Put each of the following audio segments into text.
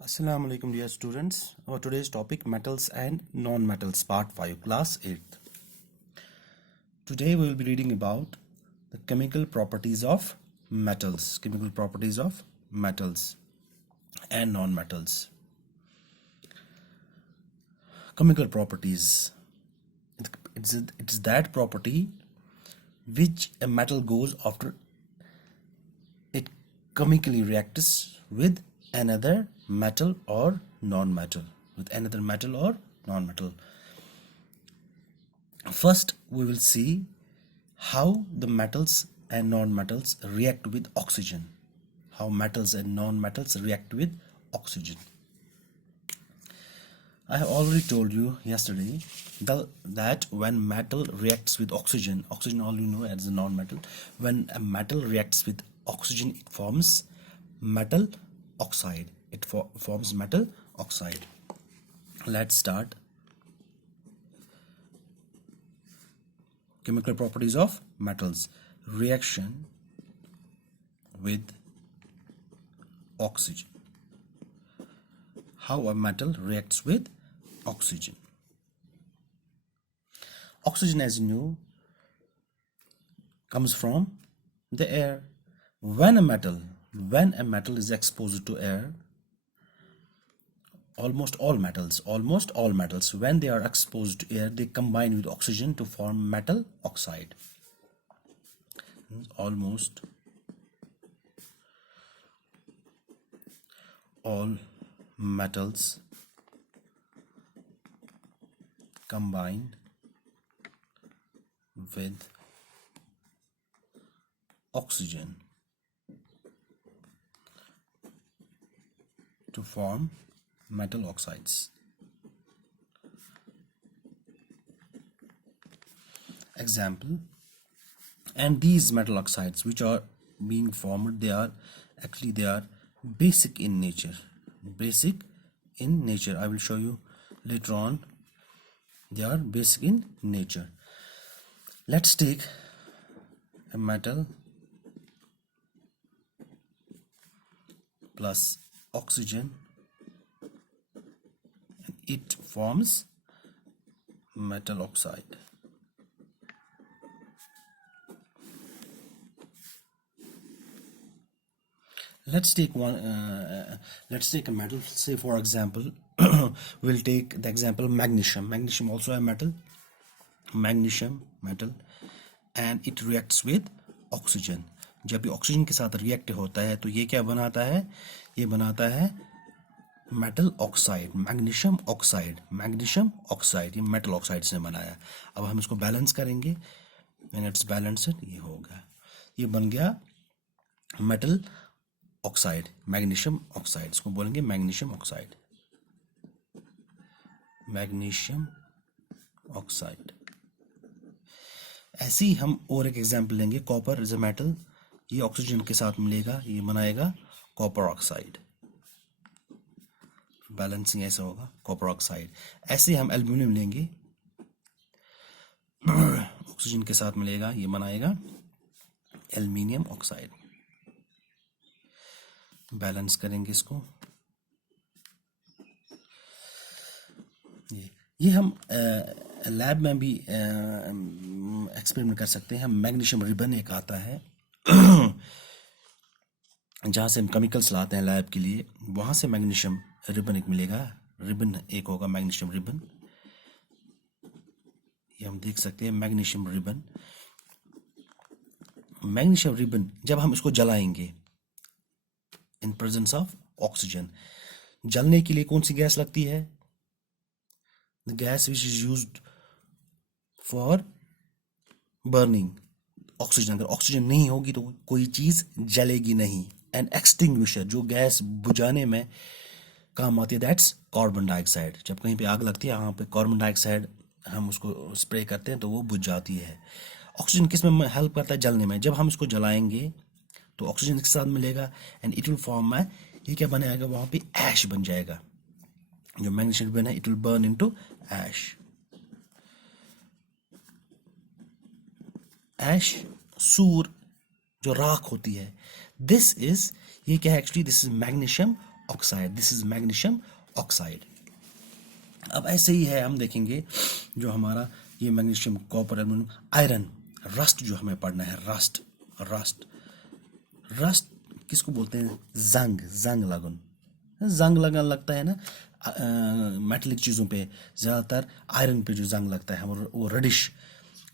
Assalamu alaikum dear students. Our today's topic metals and non-metals part 5 class 8th. Today we will be reading about the chemical properties of metals, and non-metals. Chemical properties. It's that property which a metal goes after it chemically reacts with another metal or non-metal. First, we will see how the metals and non-metals react with oxygen. I have already told you yesterday that when metal reacts with oxygen all you know as a non-metal. When a metal reacts with oxygen, it forms metal oxide. Let's start. Chemical properties of metals. Reaction with oxygen. How a metal reacts with oxygen. Oxygen, as you know, comes from the air. When a metal is exposed to air, almost all metals, when they are exposed to air, they combine with oxygen to form metal oxide. Almost all metals combine with oxygen to form metal oxides. Example, and these metal oxides which are being formed, they are basic in nature. I will show you later on. They are basic in nature. Let's take a metal plus oxygen, and it forms metal oxide. Let's take a metal, say for example we'll take the example magnesium also a metal, and it reacts with oxygen. जब ये oxygen के साथ react होता है तो ये क्या बनाता है? ये बनाता है मेटल ऑक्साइड, मैग्नीशियम ऑक्साइड. ये मेटल ऑक्साइड से बनाया. अब हम इसको बैलेंस करेंगे. व्हेन इट्स बैलेंस्ड, ये होगा, ये बन गया मेटल ऑक्साइड, मैग्नीशियम ऑक्साइड. इसको बोलेंगे मैग्नीशियम ऑक्साइड. ऐसे ही हम और एक एग्जांपल लेंगे. Copper is a metal. ये ऑक्सीजन के साथ मिलेगा, ये बनाएगा कॉपर ऑक्साइड. बैलेंसिंग ऐसा होगा, कॉपर ऑक्साइड. ऐसे हम एल्यूमिनियम लेंगे, ऑक्सीजन के साथ मिलेगा, ये बनाएगा एल्यूमिनियम ऑक्साइड. बैलेंस करेंगे इसको. ये हम लैब में भी एक्सपेरिमेंट कर सकते हैं. हम मैग्नीशियम रिबन एक आता है जहाँ से हम केमिकल्स लाते हैं लैब के लिए, वहाँ से मैग्नीशियम रिबन एक मिलेगा. रिबन एक होगा मैग्नीशियम रिबन. ये हम देख सकते हैं मैग्नीशियम रिबन. जब हम इसको जलाएंगे इन प्रेजेंस ऑफ ऑक्सीजन, जलने के लिए कौन सी गैस लगती है? The gas which is used for burning. Oxygen. अगर ऑक्सीजन नहीं होगी तो कोई चीज जलेगी नहीं. एन एक्सटिंग्विशर, जो गैस बुझाने में काम आती है, दैट्स कार्बन डाइऑक्साइड. जब कहीं पे आग लगती है, वहाँ पे कार्बन डाइऑक्साइड हम उसको स्प्रे करते हैं तो वो बुझ जाती है. ऑक्सीजन किस में हेल्प करता है? जलने में. जब हम इसको जलाएंगे तो ऑक्सीजन के साथ मिलेगा एंड इट विल फॉर्म ये क्या बनाएगा? वहाँ पे ऐश बन जाएगा. जो मैग्नीशियम रिबन है, इट विल बर्न इनटू ऐश. ऐश, सूर, जो राख होती है. ये क्या है? Actually this is magnesium oxide, this is magnesium oxide. अब ऐसे ही है, हम देखेंगे जो हमारा ये magnesium, copper, aluminium, iron, rust जो हमें पढ़ना है, रस्ट, रस्ट, रस्ट किसको बोलते हैं? जंग, जंग लगन, जंग लगन लगता है ना मेटलिक चीज़ों पे, ज़्यादातर आयरन पे जो जंग लगता है वो रेडिश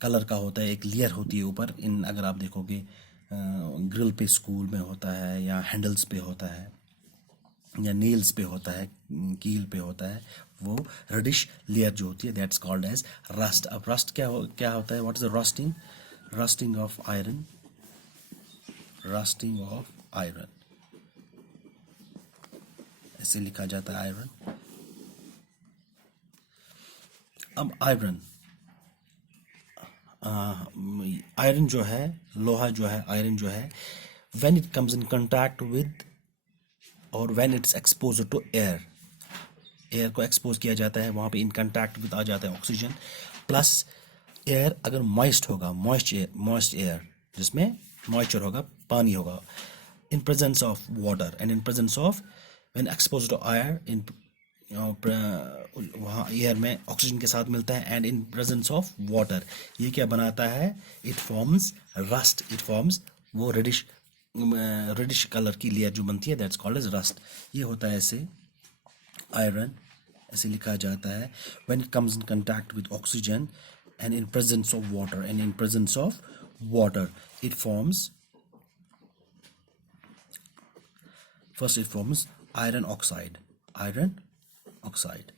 कलर का होता है, एक लेयर होती है ऊपर। इन अगर आप देखोगे ग्रिल पे स्कूल में होता है, या हैंडल्स पे होता है, या नेल्स पे होता है, कील पे होता है, वो रेडिश लेयर जो होती है, दैट्स कॉल्ड एज रस्ट। अब रस्ट क्या होता है? What is the rusting? Rusting of iron, rusting of iron, ऐसे लिखा जाता है आयरन। अब आयरन, आयरन जो है, लोहा जो है, आयरन जो है, when it comes in contact with और when it's expose to air, air को एक्सपोज किया जाता है, वहाँ पे इन कांटेक्ट विद आ जाता है ऑक्सीजन प्लस एयर। अगर मॉइस्ट होगा, मॉइस्ट एयर जिसमें मॉइस्चर होगा, पानी होगा, in presence of water and in presence of when expose to air, in वहाँ एयर में ऑक्सीजन के साथ मिलता है, and in presence of water, ये क्या बनाता है? It forms rust, it forms वो रेडिश, रेडिश कलर की लेयर जो बनती है, दैट्स कॉल्ड एज रस्ट। ये होता है ऐसे आयरन, ऐसे लिखा जाता है, when it comes in contact with oxygen and in presence of water, and in presence of water it forms, first it forms iron oxide, iron oxide,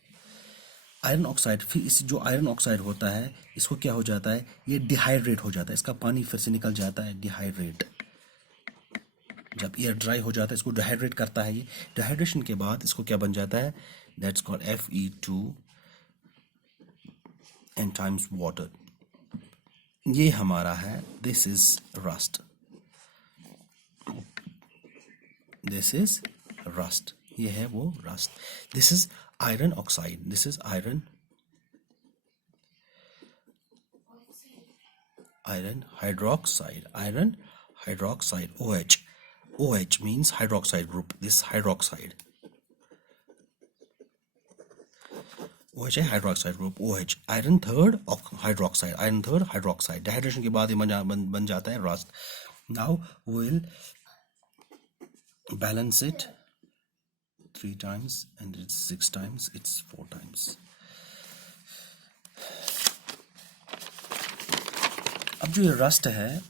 iron oxide. फिर इस जो आयरन ऑक्साइड होता है, इसको क्या हो जाता है? ये डिहाइड्रेट हो जाता है, इसका पानी फिर से निकल जाता है, डिहाइड्रेट। जब एयर ड्राई हो जाता है, इसको डिहाइड्रेट करता है, ये डिहाइड्रेशन के बाद इसको क्या बन जाता है? That's called Fe2 and times water. ये हमारा है, this is rust, this is rust, ये है वो rust. This is iron oxide, this is iron, iron hydroxide, iron hydroxide, OH. OH means hydroxide group, this hydroxide, OH है hydroxide group, OH, iron third hydroxide, iron third hydroxide, dehydration के बाद ये बन जाता है rust. Now we'll balance it 3 times, and it's 6 times, it's 4 times. अब जो ये रस्ट है,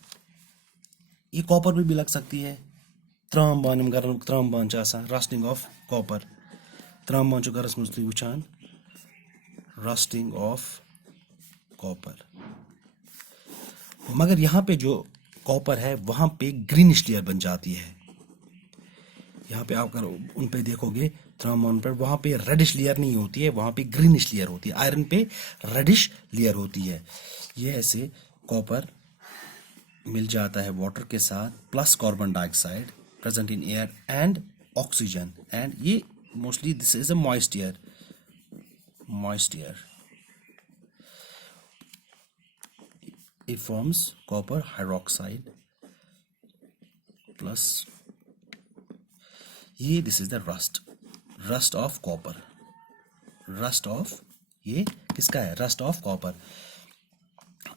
ये कॉपर पे भी लग सकती है। त्रामबान त्रामबान रस्टिंग ऑफ कॉपर, त्रामबान गरस मज तुम वुचान, रस्टिंग ऑफ कॉपर। मगर यहाँ पे जो कॉपर है, वहाँ पे ग्रीनिश लेयर बन जाती है। यहाँ पे आप अगर उन पे देखोगे त्रामबान पर, वहाँ पे रेडिश लेयर नहीं होती है, वहाँ पे ग्रीनिश लेयर होती है। आयरन पे रेडिश लेयर होती है। ये ऐसे कॉपर मिल जाता है वाटर के साथ, plus carbon dioxide present in air and oxygen, and ये mostly this is a moist air, moist air. It forms copper hydroxide plus ये, this is the rust, rust of copper, rust of, ये किसका है? Rust of copper.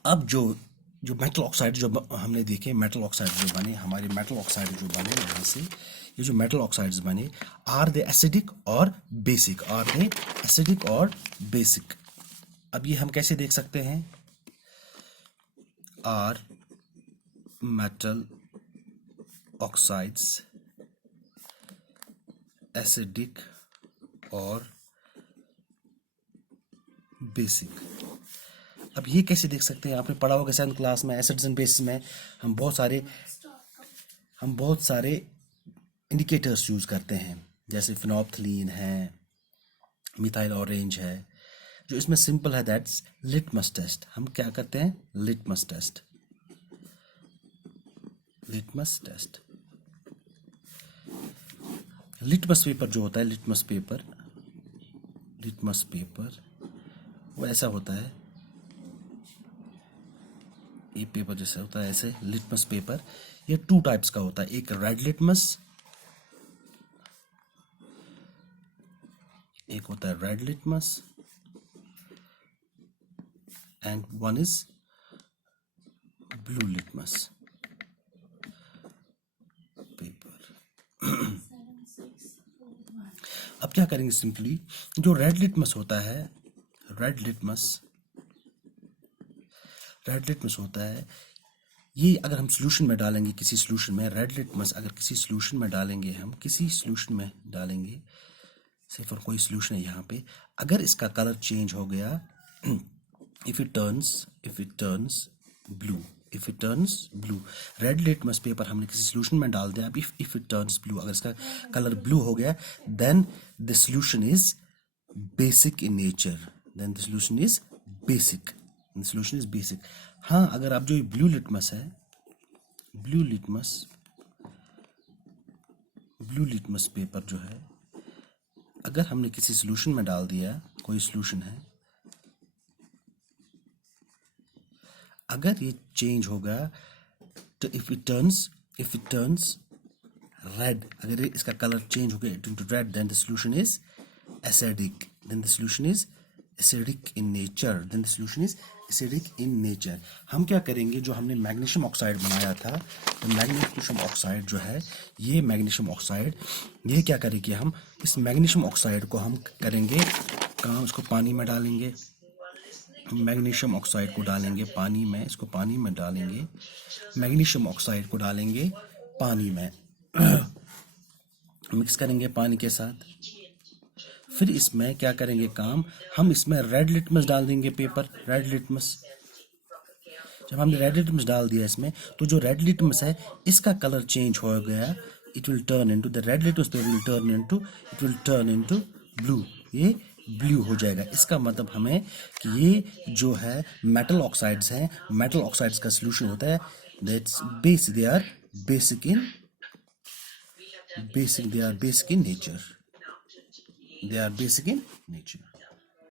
अब जो metal oxide जो हमने देखे, मेटल ऑक्साइड जो बने, हमारे मेटल ऑक्साइड जो बने यहाँ से, ये जो मेटल ऑक्साइड्स बने, आर दे एसिडिक और बेसिक, आर दे एसिडिक और बेसिक। अब ये हम कैसे देख सकते हैं? आर मेटल ऑक्साइड्स एसिडिक और बेसिक। अब ये कैसे देख सकते हैं? आपने पढ़ा होगा 7th क्लास में एसिड्स एंड बेसिस में हम बहुत सारे इंडिकेटर्स यूज करते हैं, जैसे फिनोल्फथलीन है, मिथाइल ऑरेंज है। जो इसमें सिंपल है, दैट्स लिटमस टेस्ट। हम क्या करते हैं? Litmus test, litmus test. Litmus paper जो होता है, लिटमस पेपर वो ऐसा होता है, ये पेपर जैसे होता है, ऐसे लिटमस पेपर। ये 2 टाइप्स का होता है, एक रेड लिटमस एक होता है red litmus and one is blue litmus paper. अब क्या करेंगे, सिंपली जो रेड लिटमस होता है, रेड लिटमस होता है, ये अगर हम सॉल्यूशन में डालेंगे, किसी सॉल्यूशन में रेड लिटमस अगर किसी सॉल्यूशन में डालेंगे, हम किसी सॉल्यूशन में डालेंगे, से फॉर कोई सॉल्यूशन है यहाँ पे, अगर इसका कलर चेंज हो गया, if it turns blue, red litmus paper हमने किसी सॉल्यूशन में डाल दिया, अब इफ इट टर्न्स ब्लू, अगर इसका कलर ब्लू हो गया, then the solution is basic in nature, हाँ, अगर आप जो ब्लू लिटमस है, ब्लू लिटमस पेपर जो है, अगर हमने किसी सॉल्यूशन में डाल दिया, कोई सॉल्यूशन है, अगर ये चेंज होगा, तो इफ इट टर्न्स रेड, अगर इसका कलर चेंज हो गया into red, then the solution is acidic, in nature, हम क्या करेंगे, जो हमने मैग्नीशियम ऑक्साइड बनाया था, तो मैग्नीशियम ऑक्साइड जो है, ये मैग्नीशियम ऑक्साइड, ये क्या करेंगे, हम इस मैग्नीशियम ऑक्साइड को हम करेंगे काम, इसको पानी में डालेंगे, मैग्नीशियम ऑक्साइड को डालेंगे पानी में, इसको पानी में डालेंगे, मैग्नीशियम ऑक्साइड को डालेंगे पानी में, मिक्स करेंगे पानी के साथ, फिर इसमें क्या करेंगे काम, हम इसमें रेड लिटमस डाल देंगे पेपर, रेड लिटमस, जब हमने रेड लिटमस डाल दिया इसमें, तो जो रेड लिटमस है, इसका कलर चेंज हो गया, it will turn into the red litmus paper will turn into blue, ये ब्लू हो जाएगा। इसका मतलब हमें कि ये जो है मेटल ऑक्साइड्स हैं, मेटल ऑक्साइड्स का सॉल्यूशन होता है, that's base, they are basic in nature,